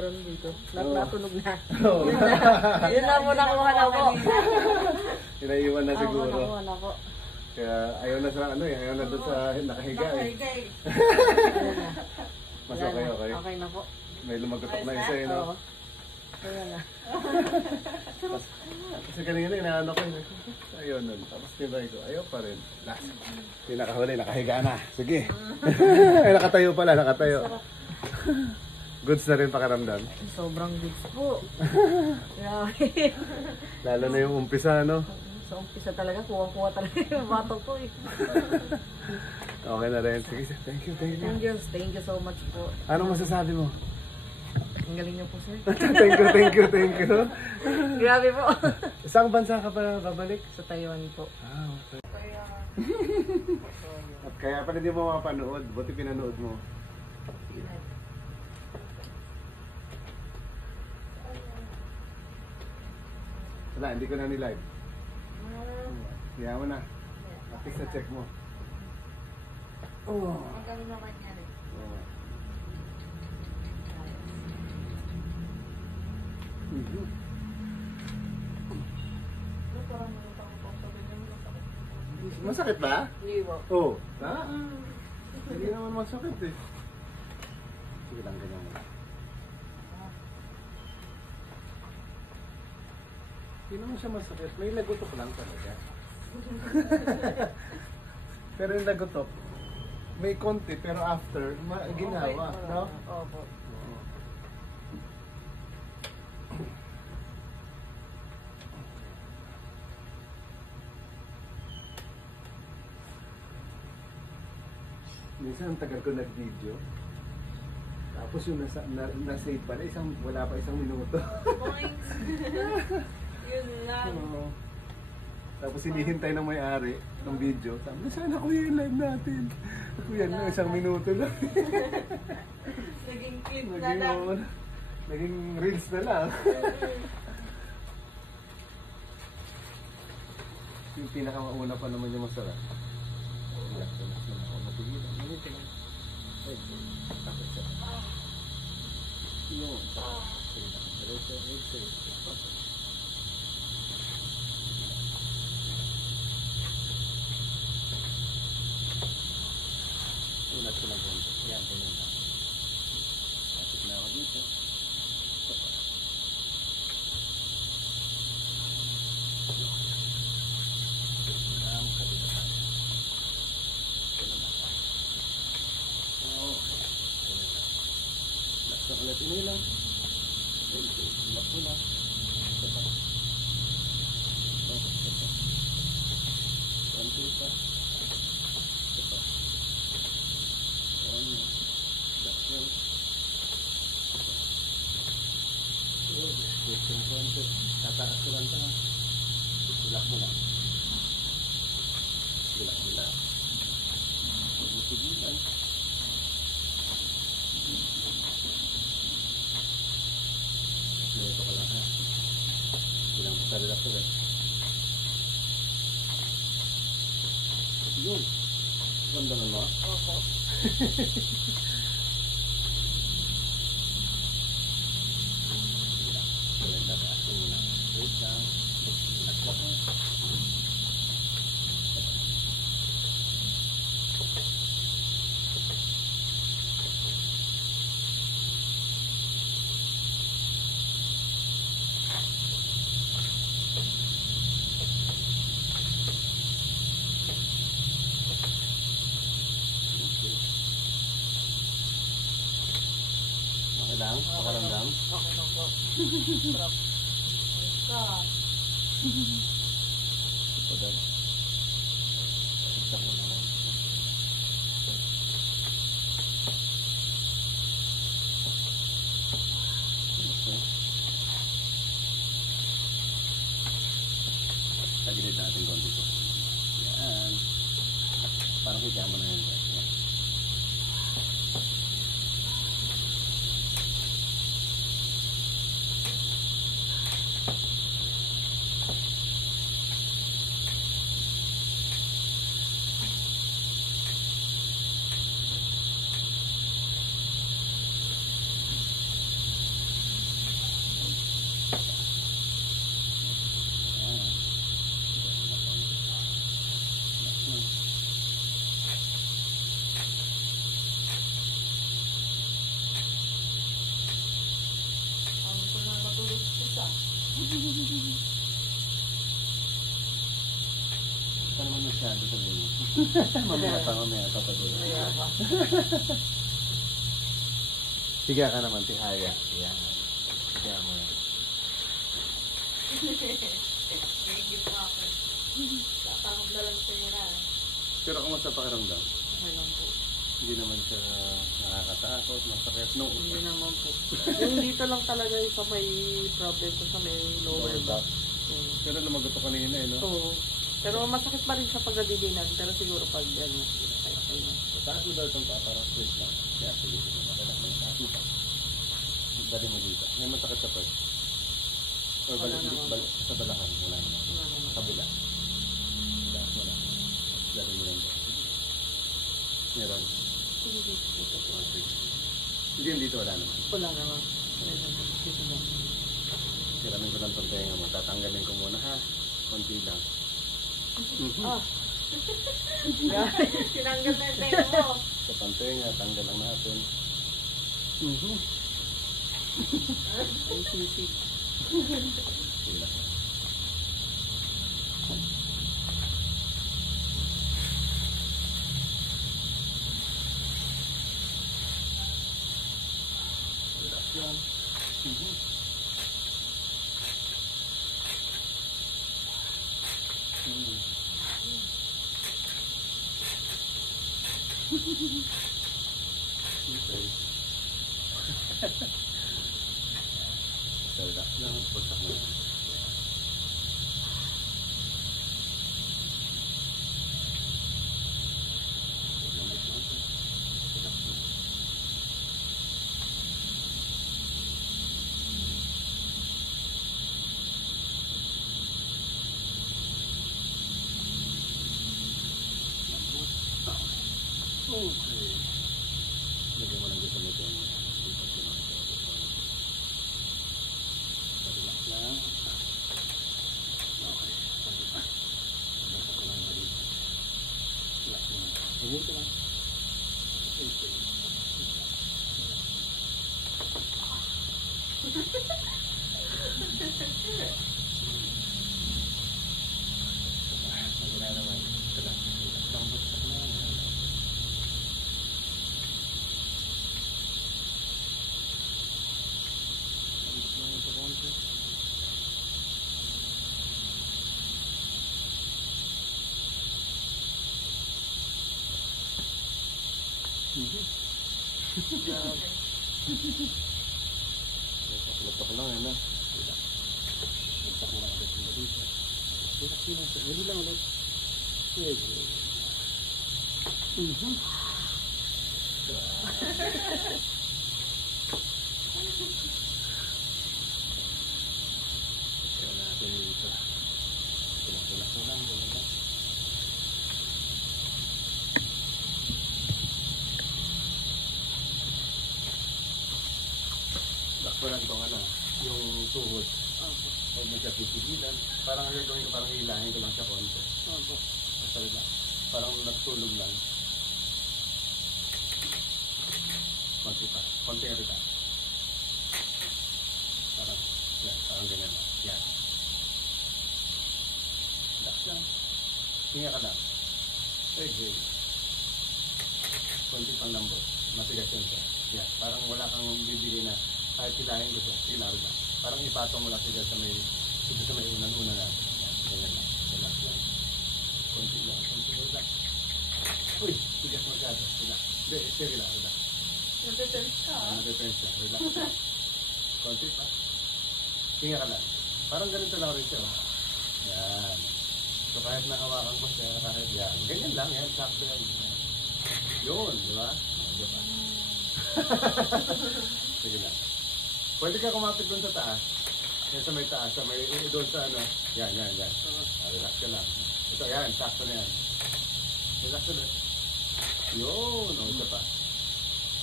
meron dito. Natunog na. Oo. Yun na muna kuha na po. Inaiwan na siguro. Nakuha na po. Kaya ayaw na sa ano eh, ayaw na doon sa nakahiga eh. Mas okay, okay. Okay na po. May lumagotok na isa eh, no? Oo. Kaya na. Kasi kanina inaano ko yun. Ayaw nun. Tapos tinry ko, ayaw pa rin. Last. Pinakahuli, nakahiga na. Sige. Ay, nakatayo pala, nakatayo. Goods na rin pakaramdam. Sobrang goods po. Grabe. Lalo na yung umpisa, no? Sa umpisa talaga, kuha-kuha talaga yung bato ko eh. Okay na rin. Sige, thank you, thank you. Thank you so much po. Anong masasabi mo? Ang galing niyo po sir. Thank you, thank you, thank you. Grabe po. Saan bansa ka pa babalik? Sa Taiwan po. Ah, okay. At kaya pala di mo mapanood, buti pinanood mo. Wala, hindi ko na ni-live. Kaya mo na. At least na-check mo. Oh. Ang galing naman yan eh. Oh. Masakit ba? Hindi po. Oo. Hindi naman masakit eh. Sige lang, ganyan mo. Hindi naman siya masakit. May lagutok lang talaga. Pero yung lagutok, may konti pero after, ginawa. Okay, No? Opo. Minsan ang tagal ko nag-video. Tapos yung na-save pala, wala pa isang minuto. Yun lang. Oo. Tapos hinihintay ng may-ari ng video. Sabi, sana kuya yung live natin. Kuya na, isang minuto lang. Naging clip na lang. Naging reels na lang. Yung pinakamauna pa naman yung masarap. Ulat ko lang konti. Yan, ganyan lang. Kapit na ako dito. Ang kabila tayo. Relax na ulit. Ini lang. Relax mo lang. Sapa. Sapa. Konti pa. Sapa. One. Relax lang. Relax yung konti. Tataas ko lang taas. Relax mo lang. Relax mo lang. Magsigilan. Ito ko lang ha. Bilang relax ulit. Yun. Ganda naman. Opo. Tataas ko muna. Wait lang. Relax lang. Okay lang? Pakaramdam? Okay lang po. Sarap. Sarap. Pagod. Isang mo na lang. Tagilid natin konti ko. Yan. Parang kaya mo na yun. Yan. Ito naman masyado sa mo. Mamaya papagulo. Kaya ba? Siga ka naman, tihaya. Yan. Siga mo yan. Thank you po ako. Tatawag na lang sa nila. Pero kumusta pakiramdam? Okay lang po. Hindi naman siya nakakatakot, masakit. No. Hindi naman po. Yung dito lang talaga yung sa may problem ko sa may lower back. Pero lumagot ko kanina eh, no? Oo. Pero masakit pa rin sa pagdadidinan. Pero siguro pag ano, kaya na. Taas mo daw itong para straight lang. Kaya sige, sige. Makilak mo yung taas mo pa. Dali mo dito. May masakit sa pag. Or Wala naman. sa balakan. Wala naman. Wala naman. Kabila. Taas mo lang. Dali mo lang doon. Meron. Hindi dito. Hindi yung dito wala naman. Wala naman. Dito lang. Kiramin ko lang itong tenga mo. Tatanggalin ko muna ha. Konti lang. Ah. Tinanggal na yung tayo mo. Sa pantenga, tanggal lang natin. Ay, sisig. Sila. Relax lang. Okay. So, relax lang. Bagsak mo lang. Okay. Lagyan mo lang dito sa meeting. Dito sa mga relax lang. Okay. Basta ko lang dito. Relax lang. Hingin ka lang. Okay. Wala naman. Ito lang. Relax lang. Basta ko lang. Laptop ko lang yan na. Laptop mo lang ulit yung dito. Relax lang. Hindi lang ulit. Kaya natin dito. Relax lang. Ganyan lang. Lakpuran ko ano, yung tuhod. Huwag mo siya pisigilan. Parang ang gagawin ko, parang hilahin ko lang siya konti. Basta relax. Parang natulog lang. Konti pa. Konti rin pa. Parang ganyan lang. Yan. Relax lang. Hinga ka lang. Okay. Konti pang lambot. Matigas yun siya. Yan. Parang wala kang bibili na kahit hilahin ko siya. Sinaro lang. Parang ipatong mo lang siya sa may unan-unan natin. Yan. Ganyan lang. Relax lang. Konti lang. Konti relax. Uy! Tigas masyado. Relax. Hindi. Relax. Relax. Nag-defense ka. Nag-defense siya. Relax lang. Konti pa. Hinga ka lang. Parang ganito lang rin siya. Yan. So kahit nakawakan mo siya, kahit yan. Ganyan lang yan. Sakto yan. Yun. Di ba? Di ba? Sige lang. Pwede ka kumapit doon sa taas. Yan sa may taas. Sa may doon sa ano. Yan. Relax ka lang. Ito yan. Sakto na yan. Relax ulit. Yun. O, ito pa.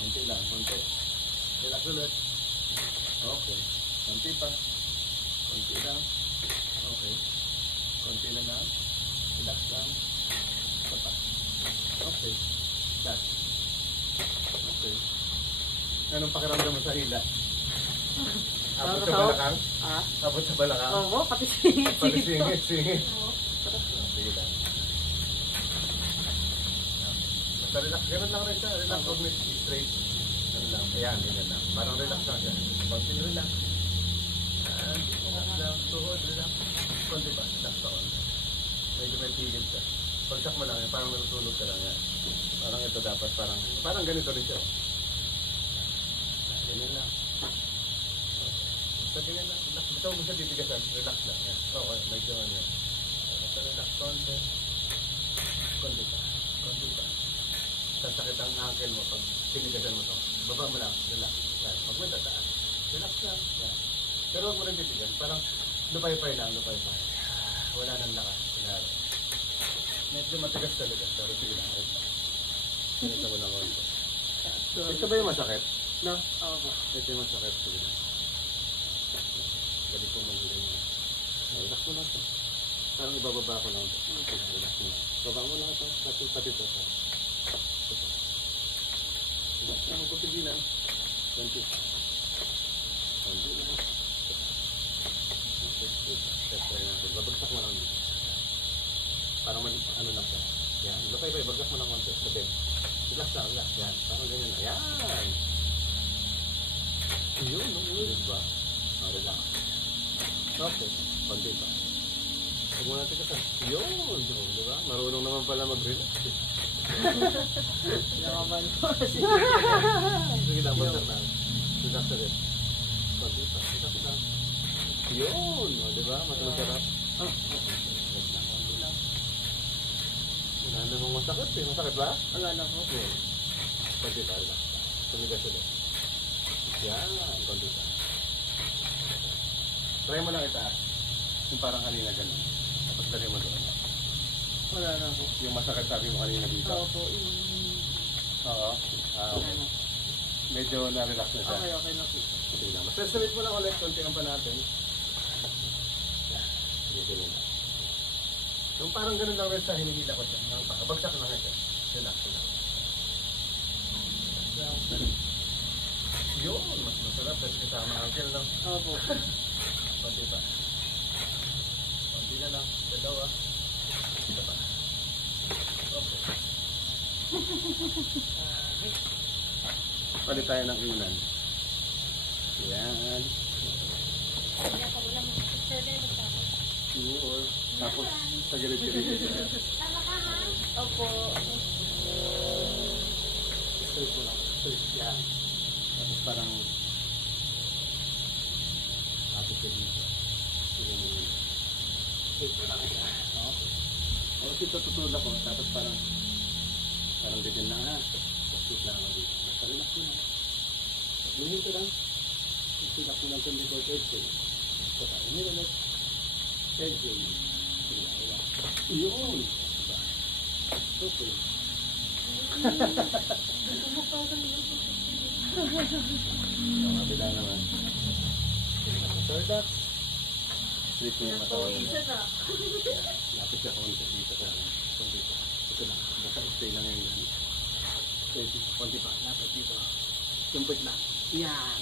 Konti lang. Konti. Relax ulit. Okay. Konti pa. Konti lang. Okay. Konti na lang. Relax lang. Ito pa. Okay. Relax. Okay. Anong pakiramdam mo sa hila? Abot sa balakang? Ah? Abot sa balakang? Oo, pati singit. Pati singit. Oo. Sige lang. Basta relax. Ganun lang rin siya. Relax. Huwag may straight. Ano lang. Ayan, ganyan lang. Parang relax lang siya. Konti relax. Relax lang. Tuhod, relax. Konti pa. Relax pa. Medyo may pigil siya. Pagsak mo lang yan. Parang natutulog ka lang yan. Parang ito dapat. Parang ganito rin siya. Ganyan lang. Basta ganyan lang. Relax. Basta mo siya titigasan. Relax lang. Yan. Okay. Medyo ano yan. Basta relax. Konti. Konti pa. Konti pa. Sasakit ang ankle mo pag tinigasan mo to. Baba mo lang. Relax. Yan. Huwag mo tataas. Relax lang. Yan. Pero huwag mo rin titigan. Parang lupay-pay lang. Lupay-pay. Wala nang lakas. Kunwari. Medyo matigas talaga. Pero sige lang. Wait lang. Sinita mo lang konti. Ito ba yung masakit? No? Oo po. Ito yung masakit. Sige lang. Galit ko muna lang yun. Relax mo lang ito. Parang ibababa ko lang ito. Relax mo lang. Baba mo lang ito. Pati ito. Relax lang. Magpapigilan. Konti. Konti lang. Try natin. Babagsak mo lang dito. Parang ano lang siya. Yan. Lapay, bagsak mo lang konti. Sabi. Relax lang. Relax. Yan. Parang ganyan na. Yan. Yun. Diba? Relax. Okay. Konti pa. Huwag mo natin kasal. Yun. Diba? Marunong naman pala mag-relax. Nakaman po. Sige lang. Bagsak lang. Relax na rin. Konti pa. Relax lang. Yun. Diba? Mas masarap. Relax lang. Konti lang. Wala namang masakit eh. Masakit ba? Wala na po. Okay. Konti pa. Relax. Tumigas ulit. Yan. Konti pa. Try mo lang itaas. Yung parang kanina ganun. Tapos dali mo doon. Wala na po. Yung masakit sabi mo kanina dito. Oo po. Oo. Okay. Medyo na-relax na siya. Okay na po. Sige lang. Mas salit mo lang ulit. Kontihan pa natin. Yan. Sige, ganun lang. Yung parang ganun lang rin sa hinihila ko siya. Bagsak lang ito. Relax. Yun. Mas masarap. Kasi kasama ang uncle lang. Oo po. Konti pa. Konti na lang. Dalawa. Ito pa. Okay. Palit tayo ng unan. Yan. Sure. Tapos, tagilid-gilid. Opo. Straight mo lang. Straight. Yan. Tapos parang kapit ka dito. Sige mo yun. Straight mo lang. Okay. Tapos ito tutulak ko. Tapos parang ganyan lang ha. Straight lang ako dito. Basta relax mo lang. Luhin ko lang. Tulak mo lang itong record exhale. Basta tayo nila. Exhale. Yun. Okay. Kabila naman. So relax. Sleep mo yung katawan mo. Lapit ka konti dito sa konti pa. Ito lang. Basta stay lang yung ganun. Konti pa. Lapit dito. Sumpit lang. Yan.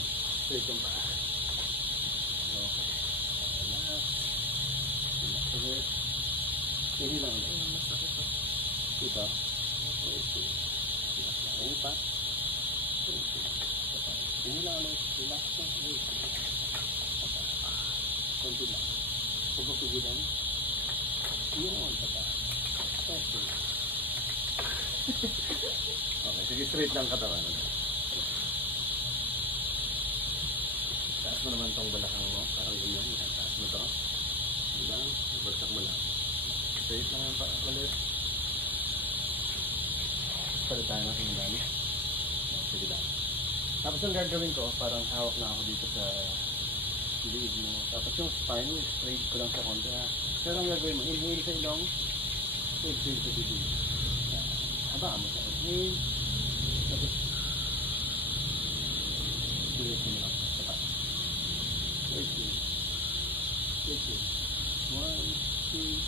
Straight yung paa. Okay. Relax. Relax ulit. Hindi lang ulit. Ito. Relax lang. Ayun pa. Hindi lang ulit. Relax lang. Konti lang. Huwag mo pigilan. Yun. Okay. Sige, straight lang katawan. Taas mo naman tong balakang mo. Parang ganyan. Taas mo to. Dilang. Ibagsak mo lang. Straight lang pa ulit. Palit tayo ng hingan. Sige lang. Tapos ang gagawin ko, parang hawak na ako dito sa liig mo. Tapos yung spine, straight ko lang sa konti ha. Pero ang gagawin mo, inhale sa ilong, exhale sa bibig. Habaan mo sa inhale. Tapos, exhale mo lang sa taas. Exhale. Exhale. 1, 2,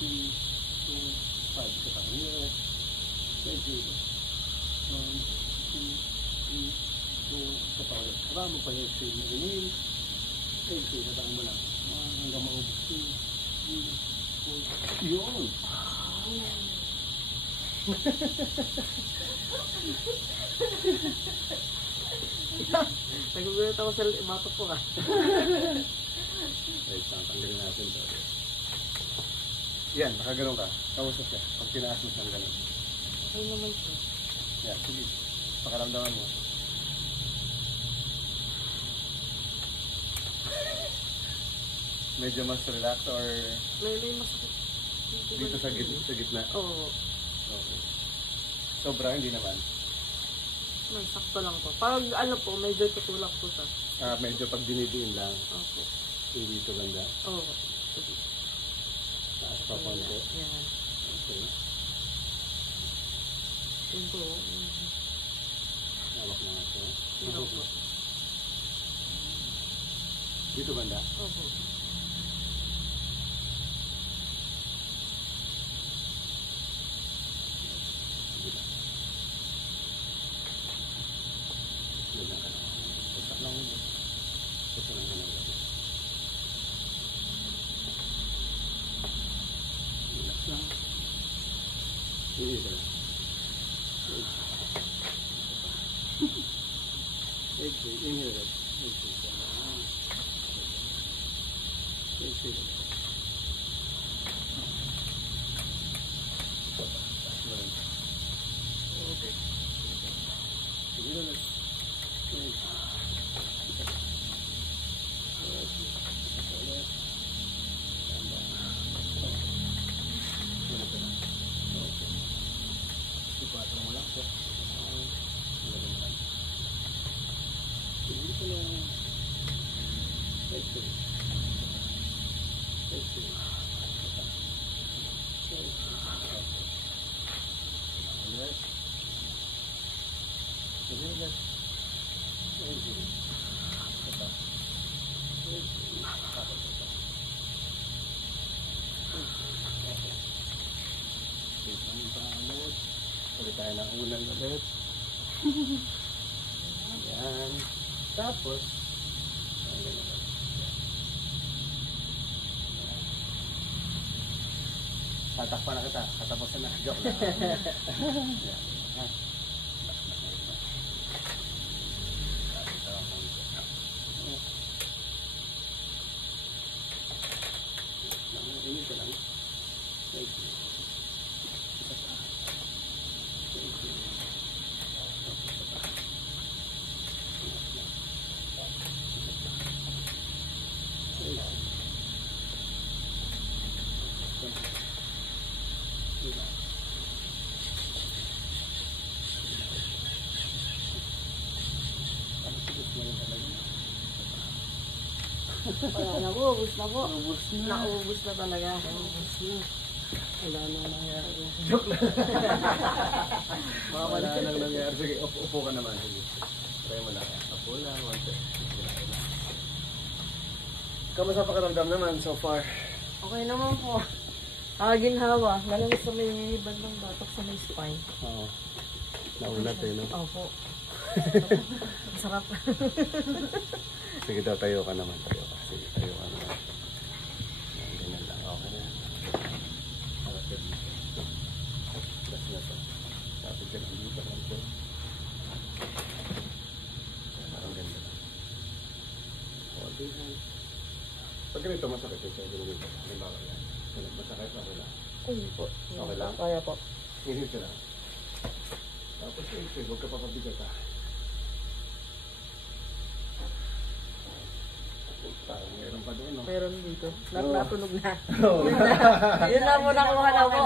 3, 4, 5. Sa taas. Exhale. 1, 2, 3, 4. Sa taas. Habaan mo pa yung exhale mo. Inhale. Okay, tataan mo lang. Hanggang maubos. Yun. Nagugulat ako sa bato po ka. Wait, tanggalin natin to. Yan, nakaganon ka. Kausap ka. Pag tinaas mo siyang ganon. Okay naman po. Yan, sige. Pakaramdaman mo. Medyo mas relax or May masakit. dito sa gitna? Oo. Okay. Sobra, hindi naman. May sakto lang po. Pag ano po, medyo tutulak po siya. Medyo pag dinidiin lang. Opo. Hindi ito ganda. Oo. Sige. Taas pa konti. Yan. Okay. Yun po. Nawak na ito. Yun po. Dito banda. Opo. Ganda ka lang. Basta lang ito. Basta lang ka lang. Relax lang. Hindi ka lang. Okay, inhale it. Okay. Okay. Sige na lang. Ulit tayo ng ulan ulit. Yan. Tapos, tatakpan na kita. Katapusan na. Joke lang. Yan. Ha? Init ka lang. Wala na po, ubus na po. Ubus na. Naubos na talaga. Ubus na. Wala na nangyari. Joke lang. Wala nang nangyari. Sige, upo ka naman. Sige. Try mo lang. Upo lang. Kamusta pakiramdam naman so far? Okay naman po. Ginhawa. Galang sa may bandang batok sa may spine. Oo. Naunat eh, no? Opo. Sarap. Sige daw, tayo ka naman. Tayo ka. Sige, tayo ka naman. Ganyan lang. Okay na. Harap ka dito. Plus na to. Tapos ka lang dito lang to. Parang ganda lang. Okay lang. Pag ganito, masakit ito. Ganito. Halimbawa yan. Masakit pa wala. Ay po. Okay lang? Kaya po. Inhit ka lang. Tapos inhit. Huwag ka papabigat ha. Parang meron pa doon, no? Meron dito. Natunog na. Oo. Yun na muna kuha na po.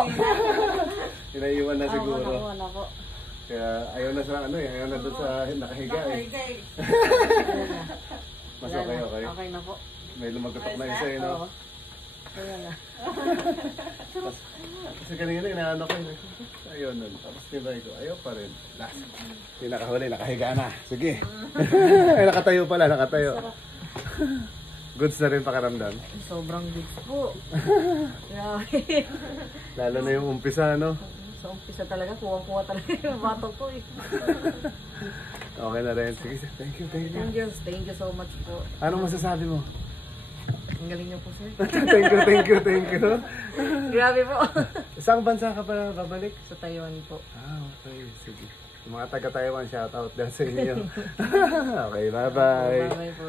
Pinaiwan na siguro. Kuha na po. Kaya ayaw na sa ano eh. Ayaw na doon sa nakahiga eh. Mas okay, okay. Okay na po. May lumagotok na isa eh, no? Oo. Kaya na. Kasi kanina inaano ko yun. Ayaw nun. Tapos tinry ko. Ayaw pa rin. Last. Pinakahuli. Nakahiga na. Sige. Ay, nakatayo pala. Nakatayo. Goods na rin pakiramdam. Sobrang big po. Grabe. Lalo na yung umpisa, no? Sa umpisa talaga, kuwang-kuwa talaga yung bato ko eh. Okay na rin. Sige, thank you, thank you. Thank you so much po. Anong masasabi mo? Ang galing niyo po, sir. Thank you. Grabe po. Isang bansa ka pa babalik? Sa Taiwan po. Okay. Sige. Yung mga taga-Taiwan, shout out din sa inyo. Okay, bye-bye. Bye-bye po.